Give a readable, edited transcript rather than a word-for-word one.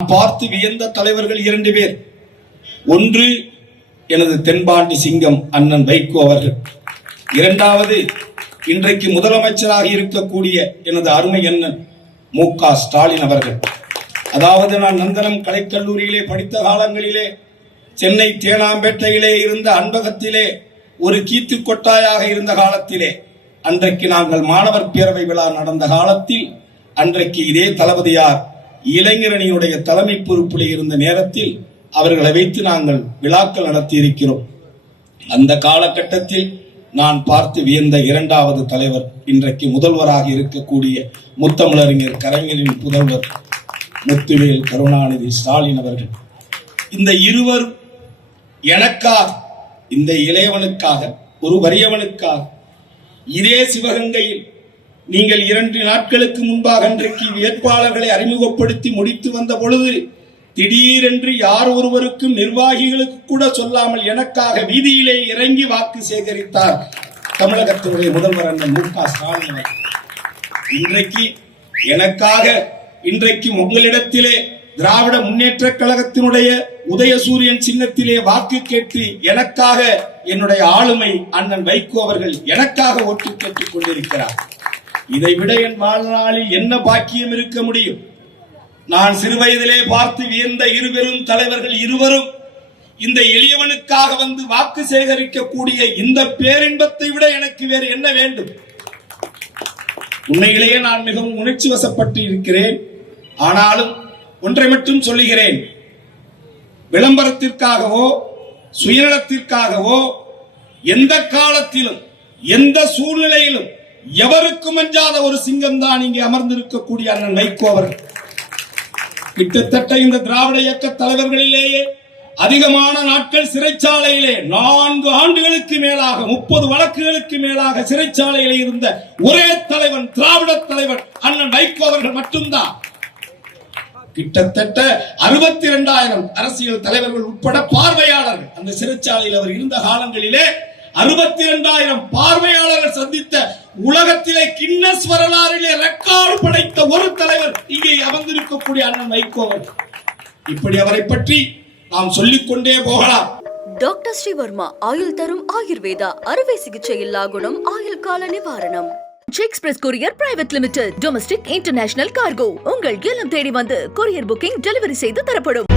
பார்த்து வியந்த தலைவர்கள் 2 பேர். ஒன்று எனது தென்பாண்டி சிங்கம் அண்ணன் வைகோ அவர்கள். இரண்டாவது இன்றைக்கு முதலமைச்சராக இருக்கக்கூடிய எனது அருமை அண்ணன் மு.க. ஸ்டாலின் அவர்கள். அதாவது நான் நந்தனம் கலைக்கல்லூரியிலே படித்த காலங்களிலே சென்னை தேனாம்பேட்டையிலே இருந்த அன்பகத்திலே ஒரு கீத்து கொட்டாயாக இருந்த காலத்திலே அன்றைக்கு நாங்கள் மாணவர் பேரவை விழா நடந்த காலத்தில் அன்றைக்கு இதே தளபதியார் இளைஞரணியுடைய தலைமை பொறுப்பில் இருந்த நேரத்தில் அவர்களை வைத்து நாங்கள் விழாக்கள் நடத்தி இருக்கிறோம். அந்த காலகட்டத்தில் நான் பார்த்து வியந்த 2வது தலைவர் இன்றைக்கு முதல்வராக இருக்கக்கூடிய முத்தமிழறிஞர் கலைஞரின் புதல்வர் முத்துவேல் கருணாநிதி ஸ்டாலின் அவர்கள். இந்த இருவர் எனக்காக, இந்த இளையவனுக்காக, ஒரு வறியவனுக்காக இதே சிவகங்கையில் நீங்கள் 2 நாட்களுக்கு முன்பாக அன்றைக்கு வேட்பாளர்களை அறிமுகப்படுத்தி முடித்து வந்த பொழுது திடீரென்று யார் ஒருவருக்கும் நிர்வாகிகளுக்கு கூட சொல்லாமல் எனக்காக வீதியிலே இறங்கி வாக்கு சேகரித்தார் தமிழகத்தினுடைய முதல்வர் அண்ணன் மு.க. ஸ்டாலின். இன்றைக்கு எனக்காக இன்றைக்கு உங்களிடத்திலே திராவிட முன்னேற்ற கழகத்தினுடைய உதயசூரியன் சின்னத்திலே வாக்கு கேட்டு எனக்காக என்னுடைய ஆளுமை அண்ணன் வைகோ அவர்கள் எனக்காக ஓட்டு கேட்டுக் கொண்டிருக்கிறார். இதைவிட என் வாழ்நாளில் என்ன பாக்கியம் இருக்க முடியும்? நான் சிறுவயதிலே பார்த்து வியந்த 2 பெரும் தலைவர்கள் இருவரும் இந்த எளியவனுக்காக வந்து வாக்கு சேகரிக்கக்கூடிய இந்த பேரின்பத்தை விட எனக்கு வேறு என்ன வேண்டும்? உண்மையிலேயே நான் மிகவும் உணர்ச்சி வசப்பட்டு இருக்கிறேன். ஆனாலும் ஒன்றை மட்டும் சொல்லுகிறேன், விளம்பரத்திற்காகவோ சுயநலத்திற்காகவோ எந்த காலத்திலும் எந்த சூழ்நிலையிலும் எவருக்கும் அஞ்சாத ஒரு சிங்கம் தான் இங்கே அமர்ந்திருக்கக்கூடிய அண்ணன் வைகோ அவர்கள். கிட்டத்தட்ட இந்த திராவிட இயக்க தலைவர்களிலேயே அதிகமான நாட்கள் சிறைச்சாலையிலே 4 ஆண்டுகளுக்கு மேலாக 30 வழக்குகளுக்கு மேலாக சிறைச்சாலையிலே இருந்த ஒரே தலைவன் திராவிட தலைவர் அண்ணன் வைகோ அவர்கள் மட்டும்தான். கிட்டத்தட்ட 62,000 அரசியல் தலைவர்கள் உட்பட பார்வையாளர்கள் அந்த சிறைச்சாலையில் அவர் இருந்த காலங்களிலே 62,000 பார்வையாளர்கள் சந்தித்த உலகத்திலே கின்னஸ் வரலாறிலே ரெக்கார்டு படைத்த ஒரு தலைவர் இங்கே அமர்ந்திருக்கக்கூடிய அண்ணன் வைகோ. இப்படி அவரை பற்றி நாம் சொல்லிக்கொண்டே போகலாம். டாக்டர் ஸ்ரீவர்மா ஆயுள் தரும் ஆயுர்வேதா அறுவை சிகிச்சை இல்லா குணம் ஆயுள் கால நிவாரணம். Express courier private limited domestic international cargo உங்கள் இல்லம் தேடி வந்து கொரியர் புக்கிங் டெலிவரி செய்து தரப்படும்.